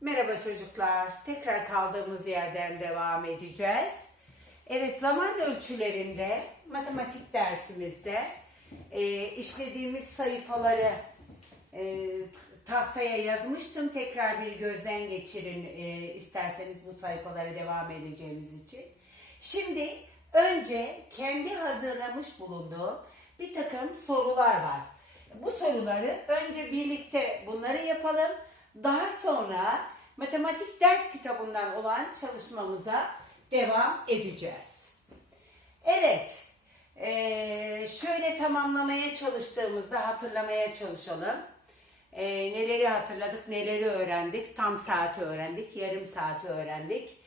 Merhaba çocuklar. Tekrar kaldığımız yerden devam edeceğiz. Evet zaman ölçülerinde matematik dersimizde e, işlediğimiz sayfaları e, tahtaya yazmıştım. Tekrar bir gözden geçirin e, isterseniz bu sayfalara devam edeceğimiz için. Şimdi önce kendi hazırlamış bulunduğum bir takım sorular var. Bu soruları önce birlikte bunları yapalım. Daha sonra matematik ders kitabından olan çalışmamıza devam edeceğiz. Evet, eee, şöyle tamamlamaya çalıştığımızda hatırlamaya çalışalım. Eee, neleri hatırladık, neleri öğrendik? Tam saati öğrendik, yarım saati öğrendik,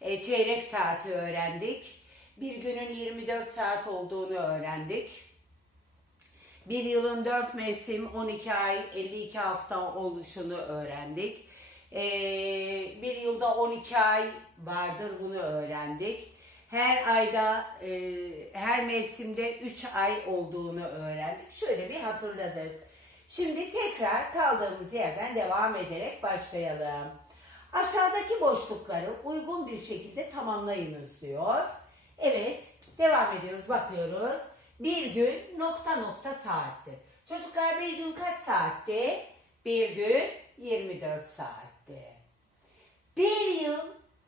eee, çeyrek saati öğrendik. Bir günün 24 saat olduğunu öğrendik. Bir yılın 4 mevsim, 12 ay, 52 hafta oluşunu öğrendik. Ee, bir yılda 12 ay vardır bunu öğrendik. Her ayda, e, her mevsimde 3 ay olduğunu öğrendik. Şöyle bir hatırladık. Şimdi tekrar kaldığımız yerden devam ederek başlayalım. Aşağıdaki boşlukları uygun bir şekilde tamamlayınız diyor. Evet, devam ediyoruz, bakıyoruz. Bir gün nokta nokta saattir. Çocuklar bir gün kaç saatte? Bir gün 24 saatte. Bir yıl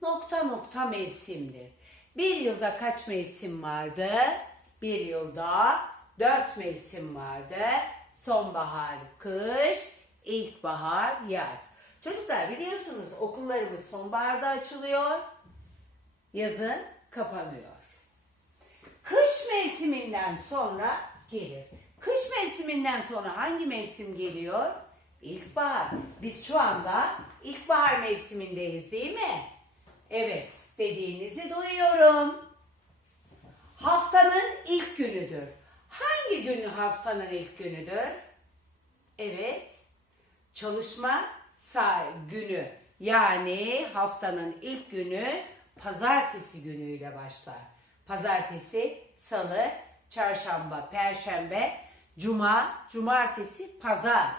nokta nokta mevsimdir. Bir yılda kaç mevsim vardı? Bir yılda dört mevsim vardı. Sonbahar, kış, ilkbahar, yaz. Çocuklar biliyorsunuz okullarımız sonbaharda açılıyor, yazın kapanıyor. Kış mevsiminden sonra gelir. Kış mevsiminden sonra hangi mevsim geliyor? İlkbahar. Biz şu anda ilkbahar mevsimindeyiz değil mi? Evet dediğinizi duyuyorum. Haftanın ilk günüdür. Hangi gün haftanın ilk günüdür? Evet. Çalışma günü. Yani haftanın ilk günü pazartesi günüyle başlar. Pazartesi, salı, çarşamba, perşembe, cuma, cumartesi, pazar.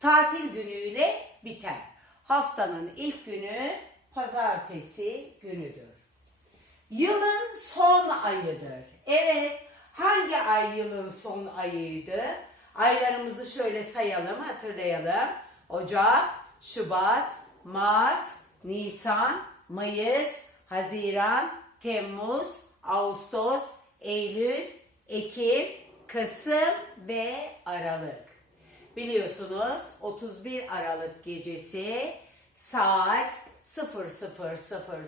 Tatil günüyle biter. Haftanın ilk günü pazartesi günüdür. Yılın son ayıdır. Evet, hangi ay yılın son ayıydı? Aylarımızı şöyle sayalım, hatırlayalım. Ocak, Şubat, Mart, Nisan, Mayıs, Haziran, Temmuz, Ağustos, Eylül, Ekim, Kasım ve Aralık. Biliyorsunuz 31 Aralık gecesi saat 00.00'da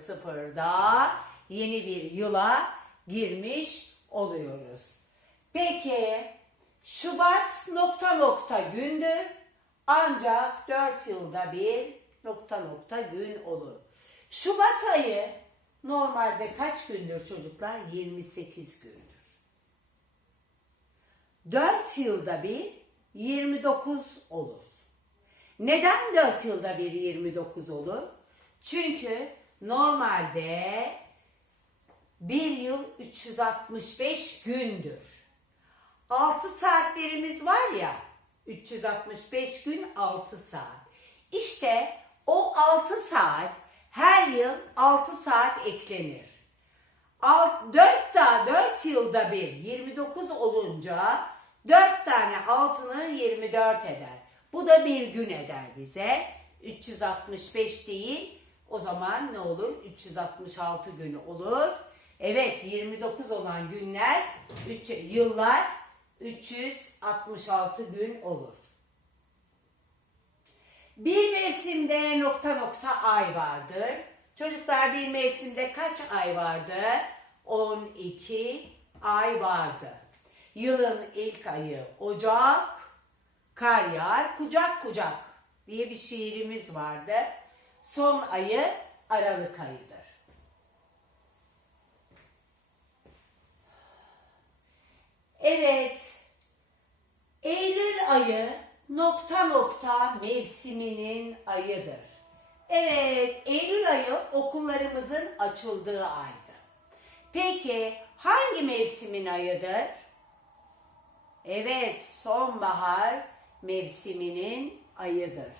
yeni bir yıla girmiş oluyoruz. Peki Şubat nokta nokta gündür ancak 4 yılda bir nokta nokta gün olur. Şubat ayı normalde kaç gündür çocuklar? 28 gündür. 4 yılda bir 29 olur. Neden 4 yılda bir 29 olur? Çünkü normalde bir yıl 365 gündür. 6 saatlerimiz var ya, 365 gün 6 saat. İşte o 6 saat her yıl 6 saat eklenir. 4 da 4 yılda bir 29 olunca 4 tane altını 24 eder. Bu da bir gün eder bize. 365 değil. O zaman ne olur? 366 gün olur. Evet 29 olan günler, üç, yıllar 366 gün olur. Bir mevsimde nokta nokta ay vardır. Çocuklar bir mevsimde kaç ay vardı? 12 ay vardı. Yılın ilk ayı Ocak, kar yağar kucak kucak diye bir şiirimiz vardı. Son ayı Aralık ayıdır. Evet, Eylül ayı nokta nokta mevsiminin ayıdır. Evet, Eylül ayı okullarımızın açıldığı aydı. Peki hangi mevsimin ayıdır? Evet, sonbahar mevsiminin ayıdır.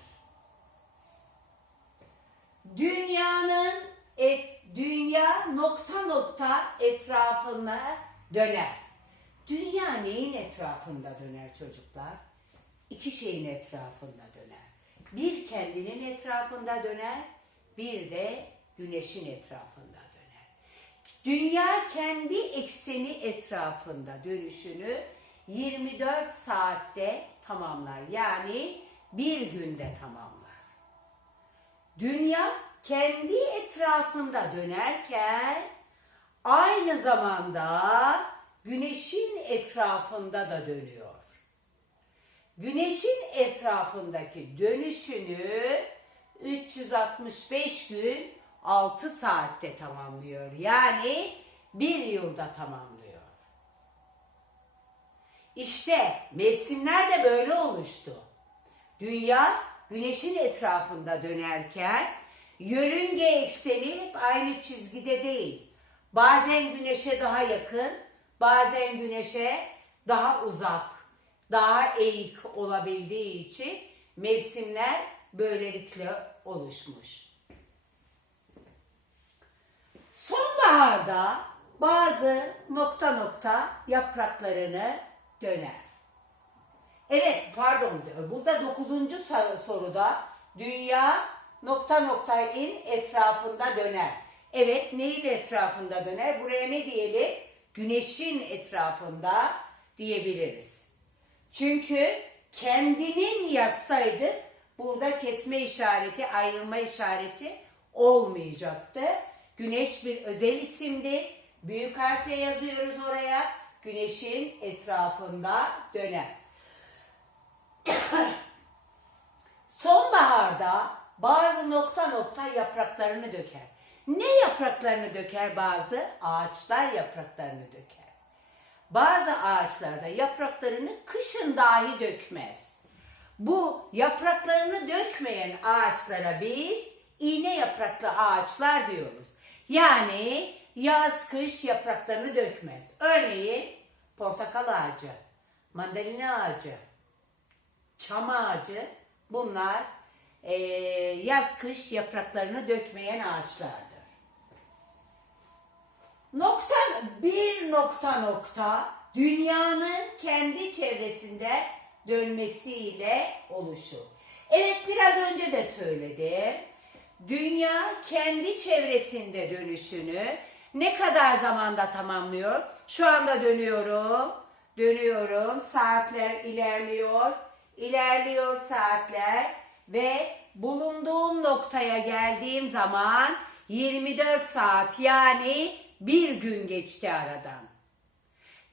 Dünyanın et dünya nokta nokta etrafına döner. Dünya neyin etrafında döner çocuklar? İki şeyin etrafında döner. Bir kendinin etrafında döner, bir de güneşin etrafında döner. Dünya kendi ekseni etrafında dönüşünü 24 saatte tamamlar. Yani bir günde tamamlar. Dünya kendi etrafında dönerken aynı zamanda güneşin etrafında da dönüyor. Güneşin etrafındaki dönüşünü 365 gün 6 saatte tamamlıyor. Yani bir yılda tamamlıyor. İşte mevsimler de böyle oluştu. Dünya güneşin etrafında dönerken yörünge ekseni hep aynı çizgide değil. Bazen güneşe daha yakın, bazen güneşe daha uzak, daha eğik olabildiği için mevsimler böylelikle oluşmuş. Sonbaharda bazı nokta nokta yapraklarını döner. Evet pardon burada dokuzuncu soruda dünya nokta noktayın etrafında döner. Evet neyin etrafında döner? Buraya ne diyelim? Güneşin etrafında diyebiliriz. Çünkü kendinin yazsaydı burada kesme işareti, ayrılma işareti olmayacaktı. Güneş bir özel isimdi. Büyük harfle yazıyoruz oraya. Güneşin etrafında döner. Sonbaharda bazı nokta nokta yapraklarını döker. Ne yapraklarını döker bazı? Ağaçlar yapraklarını döker. Bazı ağaçlarda yapraklarını kışın dahi dökmez. Bu yapraklarını dökmeyen ağaçlara biz iğne yapraklı ağaçlar diyoruz. Yani yaz kış yapraklarını dökmez. Örneğin portakal ağacı, mandalina ağacı, çam ağacı bunlar eee, yaz kış yapraklarını dökmeyen ağaçlardır. Nokta bir nokta nokta dünyanın kendi çevresinde dönmesiyle oluşur. Evet biraz önce de söyledim. Dünya kendi çevresinde dönüşünü ne kadar zamanda tamamlıyor? Şu anda dönüyorum. Dönüyorum. Saatler ilerliyor. İlerliyor saatler ve bulunduğum noktaya geldiğim zaman 24 saat yani bir gün geçti aradan.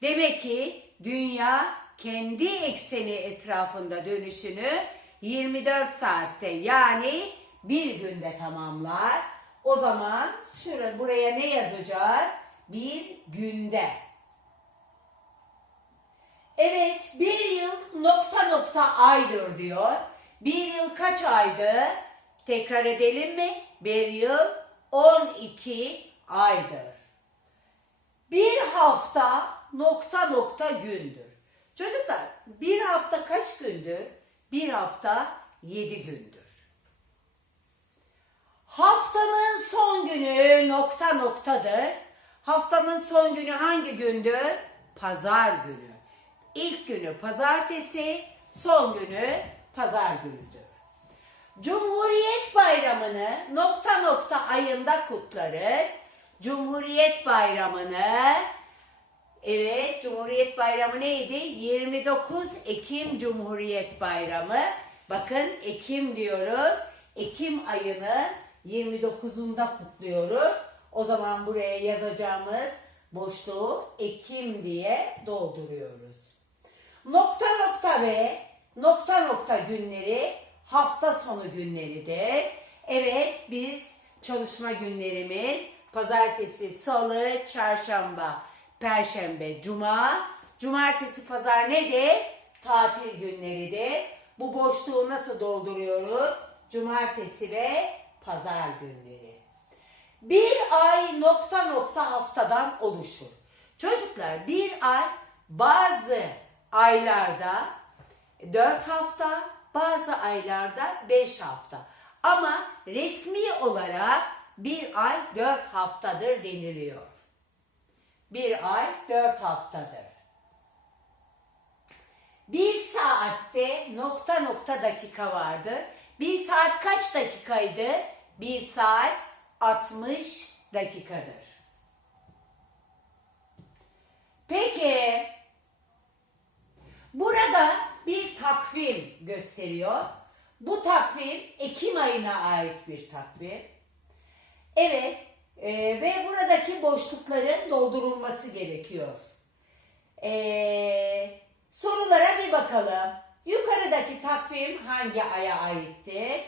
Demek ki dünya kendi ekseni etrafında dönüşünü 24 saatte yani bir günde tamamlar. O zaman şuraya buraya ne yazacağız? Bir günde. Evet bir yıl nokta nokta aydır diyor. Bir yıl kaç aydı? Tekrar edelim mi? Bir yıl 12 aydır. Bir hafta nokta nokta gündür. Çocuklar bir hafta kaç gündür? Bir hafta yedi gündür. Haftanın son günü nokta noktadır. Haftanın son günü hangi gündür? Pazar günü. İlk günü pazartesi, son günü pazar günüdür. Cumhuriyet Bayramı'nı nokta nokta ayında kutlarız. Cumhuriyet Bayramı'nı Evet, Cumhuriyet Bayramı neydi? 29 Ekim Cumhuriyet Bayramı. Bakın Ekim diyoruz. Ekim ayının 29'unda kutluyoruz. O zaman buraya yazacağımız boşluğu Ekim diye dolduruyoruz. Nokta nokta ve nokta nokta günleri hafta sonu günleridir. Evet biz çalışma günlerimiz pazartesi, salı, çarşamba, perşembe, cuma, cumartesi, pazar nedir? Tatil günleridir. Bu boşluğu nasıl dolduruyoruz? Cumartesi ve pazar günleri. Bir ay nokta nokta haftadan oluşur. Çocuklar bir ay bazı aylarda 4 hafta, bazı aylarda 5 hafta. Ama resmi olarak bir ay dört haftadır deniliyor. Bir ay dört haftadır. Bir saatte nokta nokta dakika vardı. Bir saat kaç dakikaydı? Bir saat 60 dakikadır. Peki burada bir takvim gösteriyor. Bu takvim Ekim ayına ait bir takvim. Evet e, ve buradaki boşlukların doldurulması gerekiyor. E, sorulara bir bakalım. Yukarıdaki takvim hangi aya aittir?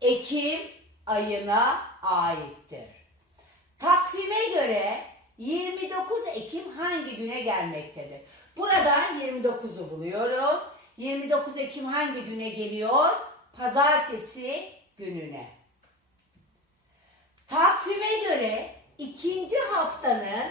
Ekim ayına aittir. Takvime göre 29 Ekim hangi güne gelmektedir? Buradan 29'u buluyorum. 29 Ekim hangi güne geliyor? Pazartesi gününe. Takvime göre ikinci haftanın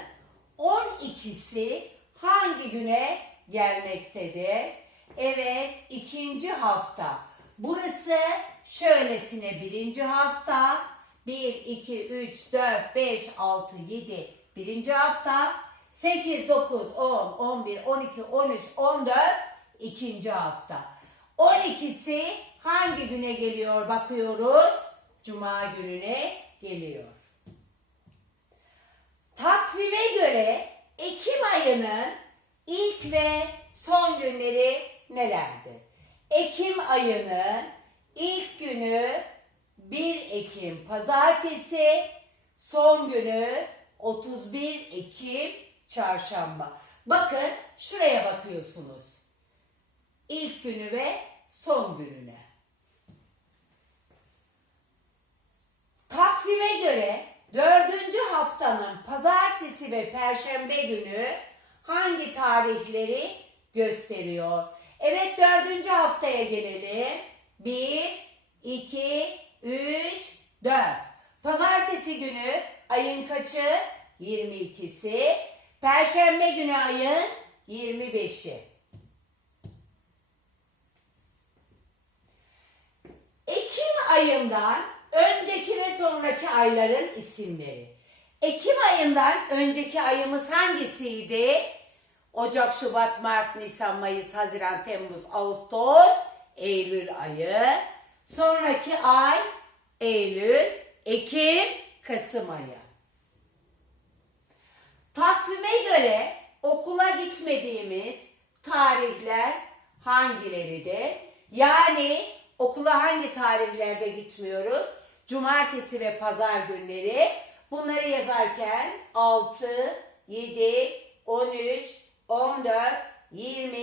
12'si hangi güne gelmektedir? Evet, ikinci hafta. Burası şöylesine birinci hafta. 1, 2, 3, 4, 5, 6, 7 birinci hafta. 8, 9, 10, 11, 12, 13, 14 ikinci hafta. 12'si hangi güne geliyor bakıyoruz? Cuma gününe geliyor. Takvime göre Ekim ayının ilk ve son günleri nelerdir? Ekim ayının ilk günü 1 Ekim pazartesi, son günü 31 Ekim çarşamba. Bakın şuraya bakıyorsunuz. İlk günü ve son gününe. Takvime göre dördüncü haftanın pazartesi ve perşembe günü hangi tarihleri gösteriyor? Evet dördüncü haftaya gelelim. Bir, iki, üç, dört. Pazartesi günü ayın kaçı? 22'si. Perşembe günü ayın 25'i. Ekim ayından önceki ve sonraki ayların isimleri. Ekim ayından önceki ayımız hangisiydi? Ocak, Şubat, Mart, Nisan, Mayıs, Haziran, Temmuz, Ağustos, Eylül ayı. Sonraki ay Eylül, Ekim, Kasım ayı. Takvime göre okula gitmediğimiz tarihler hangileridir? Yani okula hangi tarihlerde gitmiyoruz? Cumartesi ve pazar günleri. Bunları yazarken 6, 7, 13, 14, 20,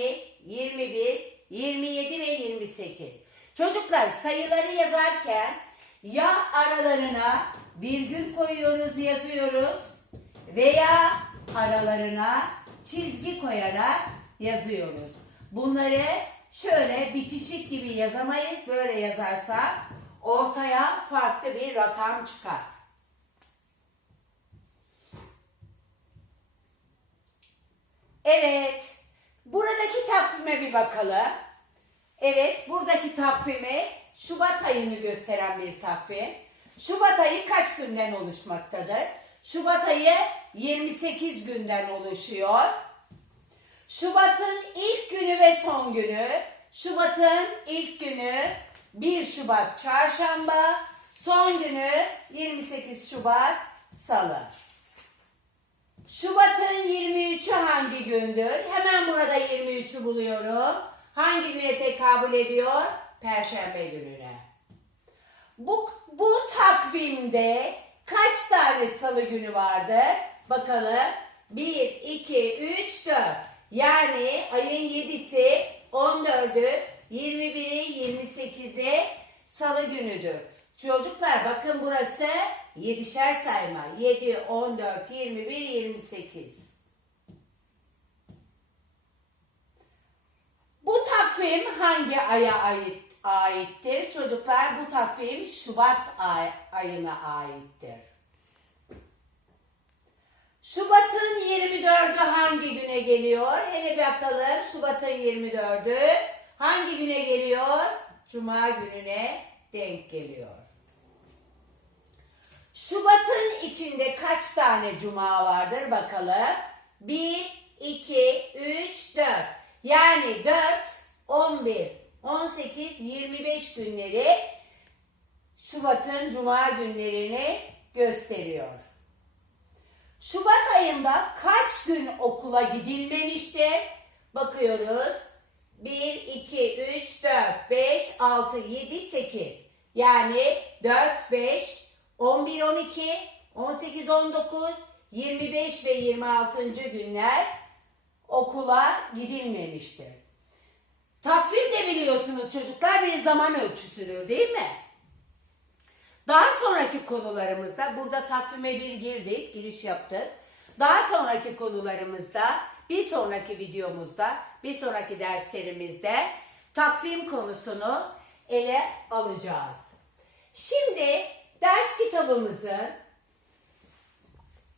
21, 27 ve 28. Çocuklar sayıları yazarken ya aralarına virgül koyuyoruz, yazıyoruz veya aralarına çizgi koyarak yazıyoruz. Bunları şöyle bitişik gibi yazamayız. Böyle yazarsak ortaya farklı bir rakam çıkar. Evet. Buradaki takvime bir bakalım. Evet, buradaki takvimi Şubat ayını gösteren bir takvim. Şubat ayı kaç günden oluşmaktadır? Şubat ayı 28 günden oluşuyor. Şubat'ın ilk günü ve son günü. Şubat'ın ilk günü 1 Şubat çarşamba, son günü 28 Şubat salı. Şubat'ın 23'ü hangi gündür? Hemen burada 23'ü buluyorum. Hangi güne tekabül ediyor? Perşembe gününe. Bu, bu takvimde kaç tane salı günü vardı? Bakalım. 1, 2, 3, 4. Yani ayın 7'si, 14'ü, 21'i, 28'i salı günüdür. Çocuklar bakın burası 7'şer sayma. 7, 14, 21, 28. Bu takvim hangi aya ait aittir? Çocuklar bu takvim Şubat ay, ayına aittir. Şubat'ın 24'ü hangi güne geliyor? Hele bakalım. Şubat'ın 24'ü hangi güne geliyor? Cuma gününe denk geliyor. Şubat içinde kaç tane cuma vardır bakalım. 1, 2, 3, 4. Yani 4, 11, 18, 25 günleri Şubat'ın cuma günlerini gösteriyor. Şubat ayında kaç gün okula gidilmemiştir? Bakıyoruz. 1, 2, 3, 4, 5, 6, 7, 8. Yani 4, 5, 11, 12, 18, 19, 25 ve 26. günler okula gidilmemiştir. Takvim de biliyorsunuz çocuklar bir zaman ölçüsüdür değil mi? Daha sonraki konularımızda burada takvime bir girdik, giriş yaptık. Daha sonraki konularımızda, bir sonraki videomuzda, bir sonraki derslerimizde takvim konusunu ele alacağız. Şimdi ders kitabımızı,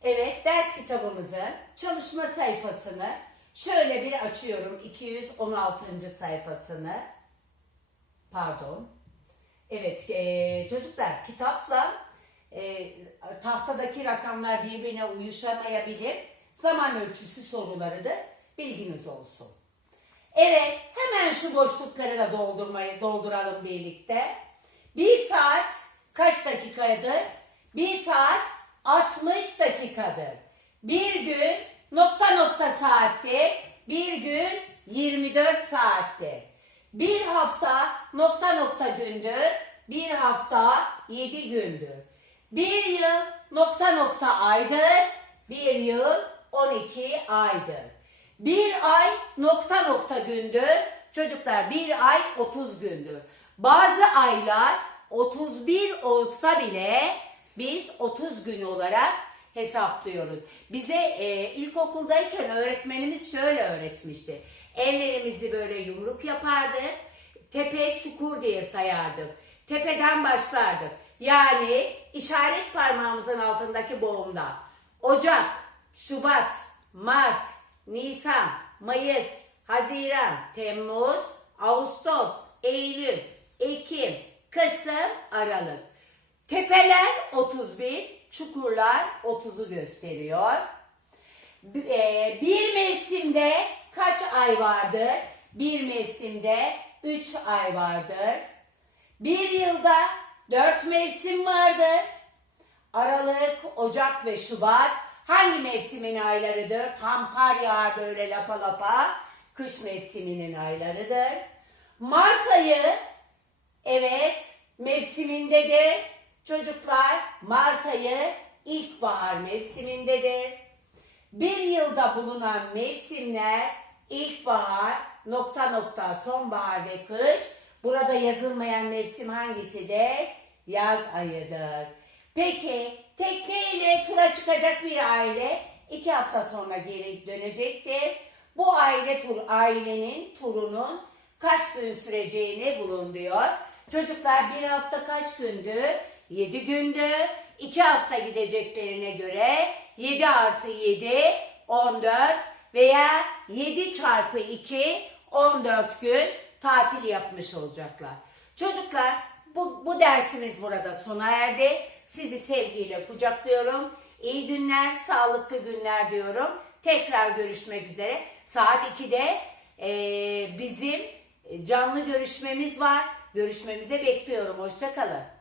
evet ders kitabımızın çalışma sayfasını şöyle bir açıyorum. 216. sayfasını. Pardon. Evet e, çocuklar kitapla e, tahtadaki rakamlar birbirine uyuşamayabilir. Zaman ölçüsü soruları da bilginiz olsun. Evet hemen şu boşlukları da doldurmayı dolduralım birlikte. Bir saat kaç dakikadır? Bir saat 60 dakikadır. Bir gün nokta nokta saattir. Bir gün 24 saattir. Bir hafta nokta nokta gündür. Bir hafta yedi gündür. Bir yıl nokta nokta aydır. Bir yıl 12 aydır. Bir ay nokta nokta gündür. Çocuklar bir ay 30 gündür. Bazı aylar 31 olsa bile biz 30 gün olarak hesaplıyoruz. Bize e, ilkokuldayken öğretmenimiz şöyle öğretmişti. Ellerimizi böyle yumruk yapardık. Tepe çukur diye sayardık. Tepeden başlardık. Yani işaret parmağımızın altındaki boğumda. Ocak, Şubat, Mart, Nisan, Mayıs, Haziran, Temmuz, Ağustos, Eylül, Ekim, Kasım, Aralık. Tepeler 31, çukurlar 30'u gösteriyor. E, Bir mevsimde kaç ay vardır? Bir mevsimde 3 ay vardır. Bir yılda 4 mevsim vardır. Aralık, Ocak ve Şubat hangi mevsimin aylarıdır? Tam kar yağar böyle lapa lapa. Kış mevsiminin aylarıdır. Mart ayı evet mevsimindedir. Çocuklar Mart ayı ilkbahar mevsimindedir. Bir yılda bulunan mevsimler ilkbahar, nokta nokta, sonbahar ve kış. Burada yazılmayan mevsim hangisidir? Yaz ayıdır. Peki tekne ile tura çıkacak bir aile iki hafta sonra geri dönecektir. Bu aile tur, ailenin turunun kaç gün süreceğini bulun diyor. Çocuklar bir hafta kaç gündü? 7 gündü. 2 hafta gideceklerine göre 7 artı 7 14 veya 7 çarpı 2 14 gün tatil yapmış olacaklar. Çocuklar bu, bu dersimiz burada sona erdi. Sizi sevgiyle kucaklıyorum. İyi günler, sağlıklı günler diyorum. Tekrar görüşmek üzere. Saat 2'de eee, bizim canlı görüşmemiz var. Görüşmemize bekliyorum. Hoşçakalın.